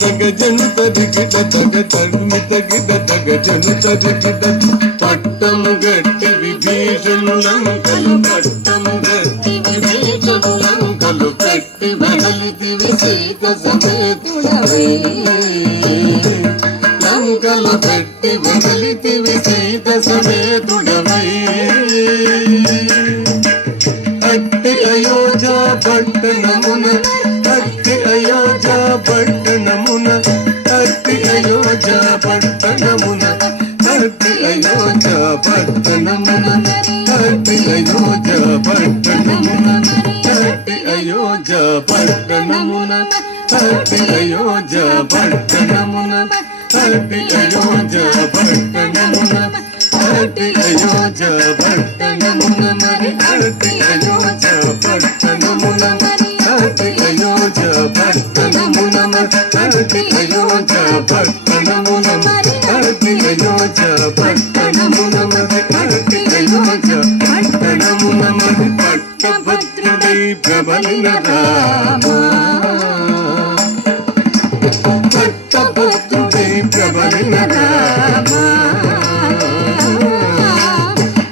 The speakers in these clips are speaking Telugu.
తగజను తదిగిట తగ తడిమి తగిట తగజను తదిగిట పట్టము గట్టి విభీషణులంకలు పట్టము గట్టి విభీషణులంకలు పెట్టి వెడలిదివి సీత సమేతుడవై లంకలు పెట్టి వెడలిదివి సీత సమేతుడవై అట్టి అయోధ్య పట్టణమున అట్టి అయోధ్య పట్టణమున అట్టి అయోధ్య పట్టణమున అట్టి అయోధ్య పట్టణమున అట్టి అయోధ్య పట్టణమున అట్టి అయోధ్య పట్టణమున అట్టి అయోధ్య పట్టణమున అట్టి అయోధ్య పట్టణమున అట్టి అయోధ్య పట్టణమున మరి అట్టి అయోధ్య పట్టణమున అట్టి అయోధ్య పట్టణమున అట్టి అయోధ్య పట్టణమున అట్టి అయోధ్య పట్టణమున అట్టి అయోధ్య పట్టణమున మరి పట్టభద్రుడై ప్రబలిన రామ పట్టభద్రుడై ప్రబలిన రామ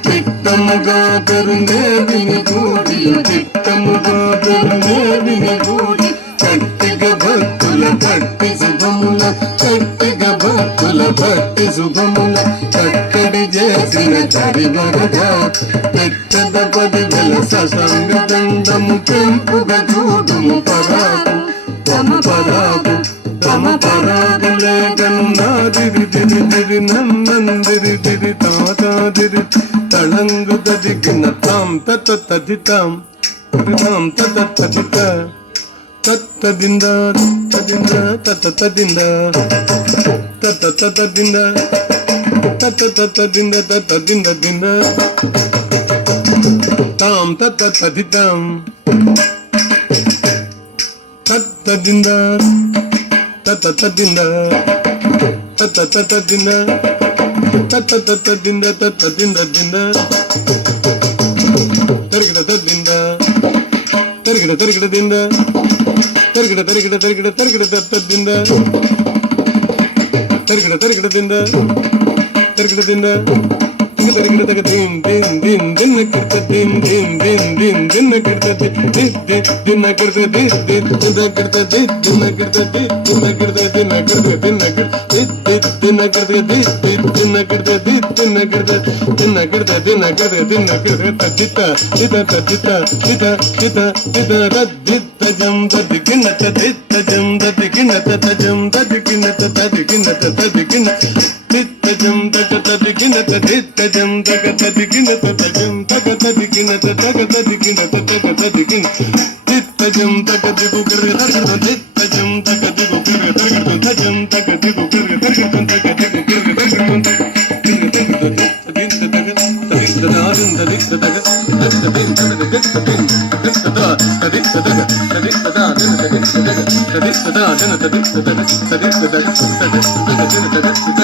చిత్తముగా పెరుందేవిని గూడి చిత్తముగా పెరుందేవిని గూడి కట్టిగా భక్తుల పట్టి శుభముల కట్టిగా భక్తుల పట్టి శుభముల కట్టడి చేసిన చరివరగా పెట్టద 10,000 ససంగ దండము పెంపుగా చూడుము పరాకు తమ పరాకు తమ పరాగులేగను నాదిరి దిరి దిరి నన్నందిరి దిరి తాతాదిరి తళంగు దదిగిన తాం తత తదితాం తాం తత తదిత తత్తదింద తదింద తత తదింద తత తతదింద తత తతదింద తతదింద దింద తాం తత తదితాం తత్తదింద తత తదింద తత తతదింద తత తతదింద తతదింద దింద తరిగిడ తద్దింద తరిగిడ తరిగిడ దింద తరిగిడ తరిగిడ తరిగిడ తరిగిడ తద్దింద తరిగిడ తరిగిడ దింద తరిగిడ దింద తరిగిడ తగ దిన్ దిన్ దిన్ దిన్న కిర్త దిన్ దిన్ దిన్ దిన్ దిన్న కిర్త దిన్ దిన్న కిర్త దిన్ దిన్ దిన్న కిర్త దిన్ దిన్న కిర్త దిన్ దిన్న కిర్త దిన్న కిర్త దిన్న కిర్త దిన్న కిర్త దిన్ దిన్న కిర్త దిన్ దిన్న కిర్త దిన్న కిర్త దిన్న కిర్త దిన్న కిర్త తదిత తిత తదిత తిత తిత తిత తదిత జం తదికిన తదిత జం తదికిన తజం తదికిన తదికిన తదికిన తిత్తజం తగ తదికిన తదిత్తజం తగ తదికిన తజం తగ తదికిన తగ తదికిన తగ తదికిన తిత్తజం తగ దిగు కర్గ తగ తిత్తజం తగ దిగు కర్గ తగ తజం తగ దిగు కర్గ తగ తగ దిగు కర్గ తగ తిత్త తగ తదిత్త దారిన్ తదిత్త తగ తదిత్త దిన్ తగ తదిత్త దిన్ తదిత్త దా తదిత్త తగ తదిత్త దా దిన తదిత్త తగ తదిత్త దా దిన తదిత్త తగ తదిత్త తగ తదిత్త తగ